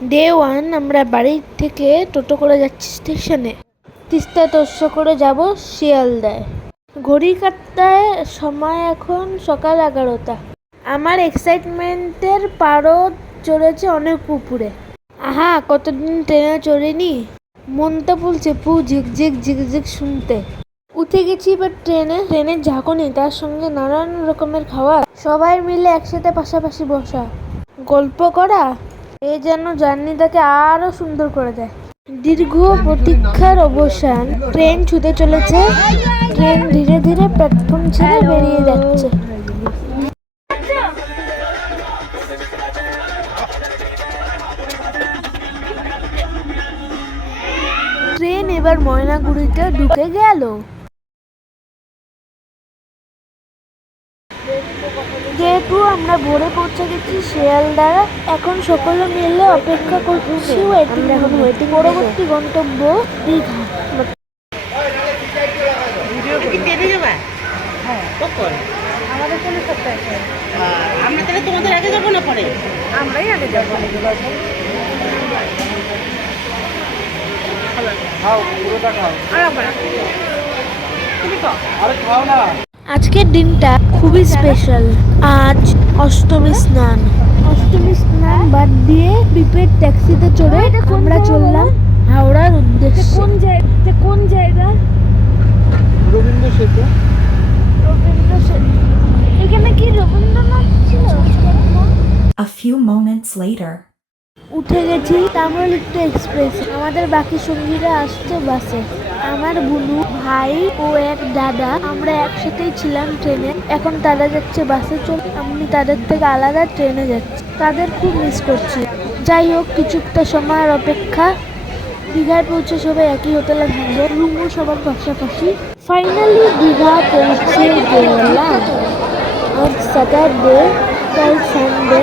Day one আমরা বাড়ি থেকে টোটো করে যাচ্ছি স্টেশনে। তিস্তা তস্য করে যাব শিয়ালদায়। ঘড়ি কাটতায় সময় এখন সকাল এগারোটা। আমার এক্সাইটমেন্টের পারও চড়েছে অনেক উপরে। আহা, কতদিন ট্রেনে চড়িনি? মনটা বলছে, পু ঝিকঝিক ঝিকঝিক শুনতে। উঠে গেছি এবার ট্রেনে। ট্রেনের ঝাঁকুনি, তার সঙ্গে নানান রকমের খাবার সবাই মিলে একসাথে পাশাপাশি বসা। গল্প করা? এ যেন জার্নিটাকে আরও সুন্দর করে দেয়। দীর্ঘ প্রতীক্ষার অবসান, ট্রেন ছুটে চলেছে। ট্রেন ধীরে ধীরে প্ল্যাটফর্ম ছেড়ে বেরিয়ে যাচ্ছে। ট্রেন এবার ময়নাগুড়িতে ঢুকে গেল। যেহেতু আমরা ভোরে পৌঁছে গেছি শিয়ালদারা এখন সকলে মিলে অপেক্ষা করছি ওয়েটিং এখন ওয়েটিং পরবর্তী গন্তব্য দীঘা। কি ট্রেনে যাবা? কখন আমাদের জন্য সপ্তাহে আমরা তাহলে তোমাদের আগে যাব না পরে? আমরাই আগে যাব। খাও পুরোটা খাও। আর আমরা তুমি কও আরে খাও না। আজকের দিনটা খুবই স্পেশাল আজ অষ্টমী স্নান। অষ্টমী স্নান বাদ দিয়ে প্রিপেড ট্যাক্সিতে চড়ে আমরা চললাম হাওড়ার উদ্দেশ্যে। কোন জায়গা কোন জায়গা? রবীন্দ্র সেতু। রবীন্দ্র সেতু। এখানে কি রবীন্দ্রনাথ ছিল? A few moments later. উঠে গেছি তাম্রলিপ্ত এক্সপ্রেস আমাদের বাকি সঙ্গীরা আসছে বাসে। আমার বুনু, ভাই ও এক দাদা, আমরা একসাথেই ছিলাম ট্রেনে। এখন তারা যাচ্ছে বাসে, চলে, আমি তাদের থেকে আলাদা ট্রেনে যাচ্ছি। তাদের খুব মিস করছি। যাই হোক, কিছুটা সময়ের অপেক্ষা। দীঘায় পৌঁছে সবাই একই হোটেলে থাকব। রুমও সবার পাশাপাশি। ফাইনালি দীঘা পৌঁছে গেলাম। আজ স্যাটারডে কাল সানডে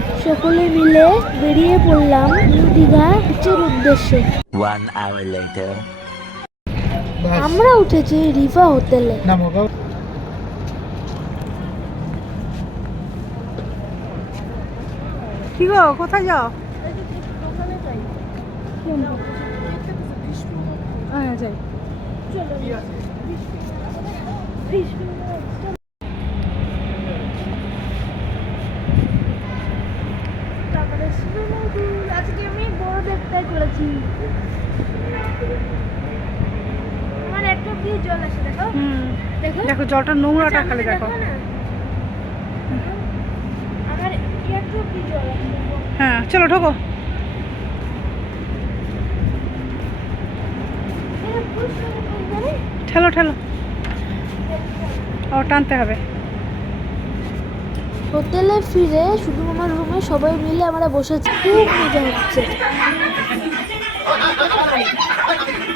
সকলে মিলে বেরিয়ে পড়লাম নিউ দীঘা বিচের উদ্দেশ্যে। One hour later. আমরা উঠেছি রিভা হোটেলে। কি গো কোথায় যাও? হ্যাঁ যাই swimming pool। আজকে আমি বড় দেখতে করেছি আমার একটা দিয়ে জল আসে দেখো। হুম। দেখো। দেখো জলটা নোংরাটা খালি দেখো। হ্যাঁ চলো ঢোকো। ঠেলো ঠেলো। ও টানতে হবে। হোটেলে ফিরে শুধু আমার রুমে সবাই মিলে আমরা বসেছি। খুব মজা হচ্ছে Oh, my God.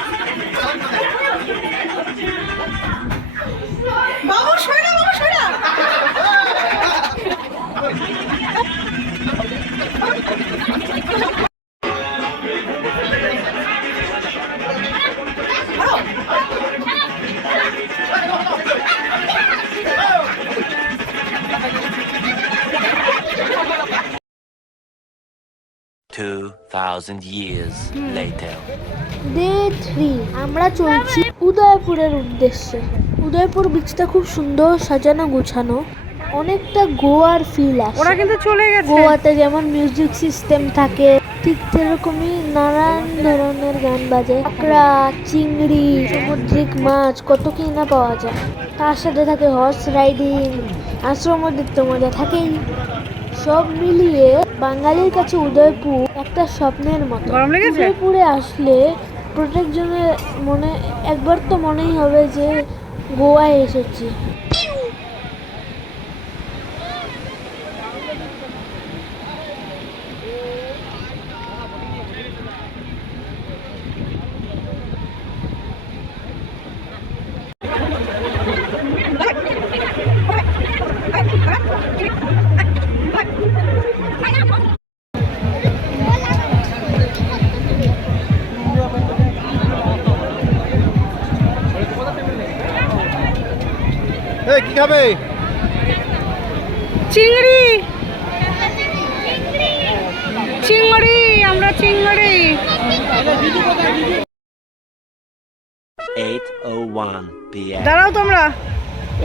Thousand years later. Day three আমরা চলছি উদয়পুরের উদ্দেশ্যে। উদয়পুর বিচটা খুব সুন্দর সাজানো গোছানো অনেকটা গোয়ার ফিল আসে। ওরা কিন্তু চলে গেছে। গোয়াতে যেমন মিউজিক সিস্টেম থাকে ঠিক সেরকমই নানান ধরনের গান বাজে। কাঁকড়া চিংড়ি সামুদ্রিক মাছ কত কি না পাওয়া যায়। তার সাথে থাকে হর্স রাইডিং আশ্রমদের তো মজা থাকেই। সব মিলিয়ে বাঙালির কাছে উদয়পুর একটা স্বপ্নের মতো। উদয়পুরে আসলে প্রত্যেকজনের মনে একবার তো মনেই হবে যে গোয়ায় এসেছি। খাবে চিংড়ি। চিংড়ি আমরা চিংড়ি। 8:01 p.m. দাঁড়াও তোমরা।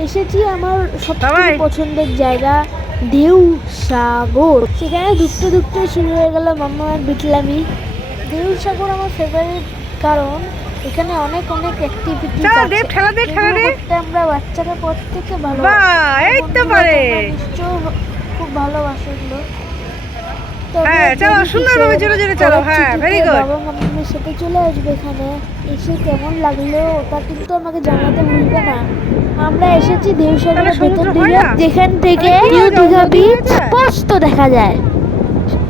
এসেছি আমার। সবথেকে পছন্দের জায়গা ঢেউ সাগর। সেখানে ঢুকতে ঢুকতে শুরু হয়ে গেল মাম্মার বিটলামি। ঢেউ সাগর আমার ফেভারিট কারণ এখানে অনেক অনেক অ্যাক্টিভিটি চল, দেব, ঠেলা দে, ঠেলা দে। আমরা বাচ্চারা প্রত্যেকে ভালো বাহ, এই তো পারে। নিশ্চয় খুব ভালোবাসো এগুলো। তবে হ্যাঁ, চলো, সুন্দরভাবে জোরে জোরে চলো, হ্যাঁ, very good. বাবা মাম্মির সাথে চলে আসবে এখানে। এসে কেমন লাগল ওটা কিন্তু আমাকে জানাতে ভুলবে না। আমরা এসেছি দেউসাগরের তাহলে ভেতর দিকে যেখান থেকে নিউ দীঘা বিচ স্পষ্ট দেখা যায়।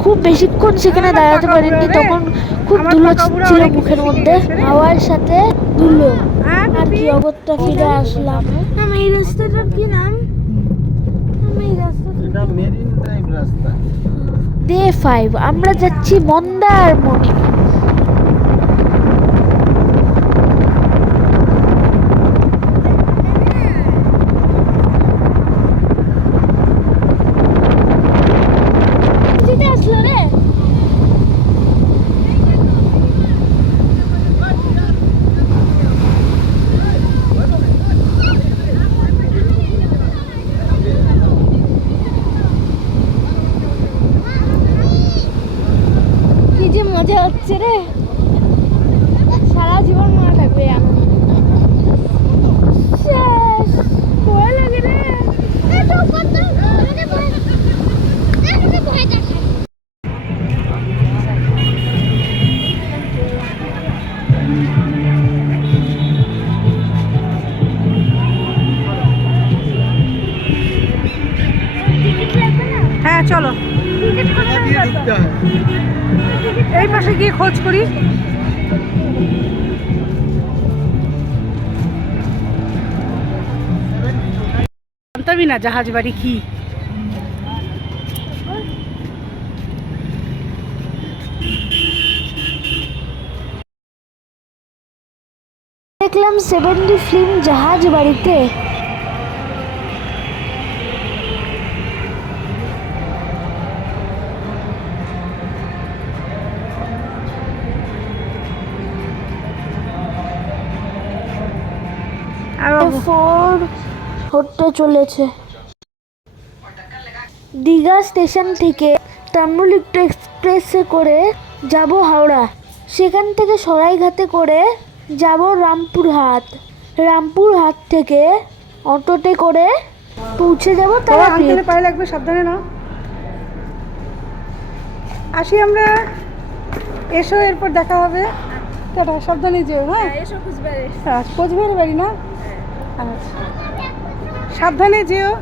খুব বেশিক্ষণ সেখানে দাঁড়াতে পারিনি তখন খুব আমার ধুলো ছিল মুখের মধ্যে। হাওয়ার সাথে ধুলো আর কি অগত্যা ফিরে আসলাম। আমি এই রাস্তাটার কি নাম? এই রাস্তাটা এটা রাস্তা। Day five. আমরা যাচ্ছি মন্দারমণি। হ্যাঁ চলো। এই পাশে গিয়ে খোঁজ করি। জানতামই না জাহাজ বাড়ি কি। দেখলাম সেভেন্টি ফিল্ম জাহাজ বাড়িতে। ফোর হতে চলেছে। দীঘা স্টেশন থেকে তাম্রলিপ্ত এক্সপ্রেসে করে যাব হাওড়া। সেখান থেকে সরাইঘাটে করে যাব রামপুরহাট। রামপুরহাট থেকে অটোতে করে পৌঁছে যাব তারাপীঠ। আঙ্কেলের পায়ে লাগবে সাবধানে নাও। আসি আমরা। এসো এরপর দেখা হবে। টাটা সাবধানে যেও হ্যাঁ? এসো কোচবিহারে। কোচবিহারে বাড়ি না? সাবধানে যেও।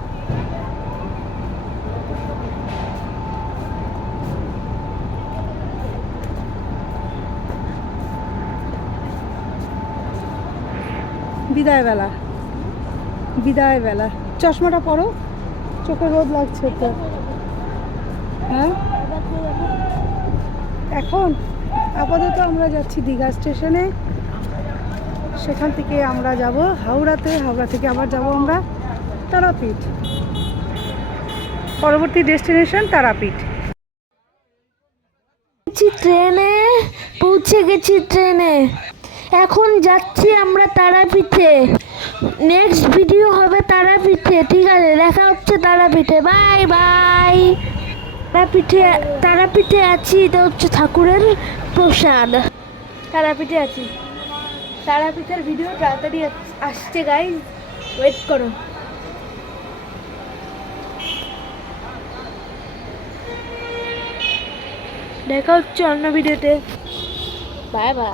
বিদায় বেলা বিদায় বেলা চশমাটা পরো। চোখে রোদ লাগছে তো। হ্যাঁ? এখন আপাতত আমরা যাচ্ছি দীঘা স্টেশনে। সেখান থেকে আমরা যাব হাওড়াতে। হাওড়া থেকে আবার যাব আমরা তারাপীঠ। পরবর্তী ডেস্টিনেশন তারাপীঠ। ট্রেনে, পৌঁছে গেছি ট্রেনে। এখন যাচ্ছি আমরা তারাপীঠে। নেক্সট ভিডিও হবে তারাপীঠে, ঠিক আছে? দেখা হচ্ছে তারাপীঠে। বাই বাই তারাপীঠে তারাপীঠে আছি, এটা হচ্ছে ঠাকুরের প্রসাদ। তারাপীঠে আছি। তারাপীঠের ভিডিও তাড়াতাড়ি আস- আসছে গাইজ ওয়েট করো। দেখা হচ্ছে অন্য ভিডিওতে বাই বাই